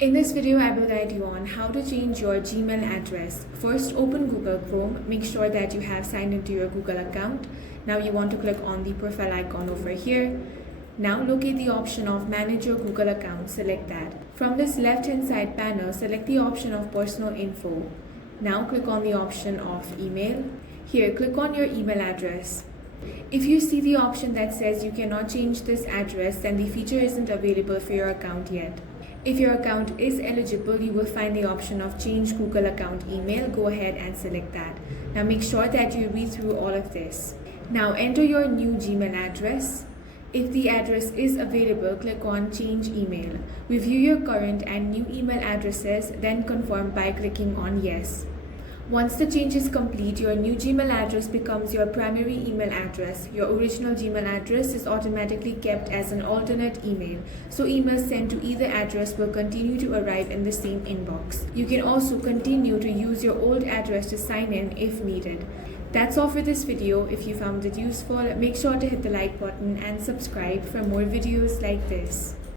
In this video, I will guide you on how to change your Gmail address. First, open Google Chrome. Make sure that you have signed into your Google account. Now you want to click on the profile icon over here. Now locate the option of Manage your Google account. Select that. From this left-hand side panel, select the option of Personal Info. Now click on the option of Email. Here, click on your email address. If you see the option that says you cannot change this address, then the feature isn't available for your account yet. If your account is eligible, you will find the option of Change Google Account Email. Go ahead and select that. Now make sure that you read through all of this. Now enter your new Gmail address. If the address is available, click on Change Email. Review your current and new email addresses, then confirm by clicking on Yes. Once the change is complete, your new Gmail address becomes your primary email address. Your original Gmail address is automatically kept as an alternate email, so emails sent to either address will continue to arrive in the same inbox. You can also continue to use your old address to sign in if needed. That's all for this video. If you found it useful, make sure to hit the like button and subscribe for more videos like this.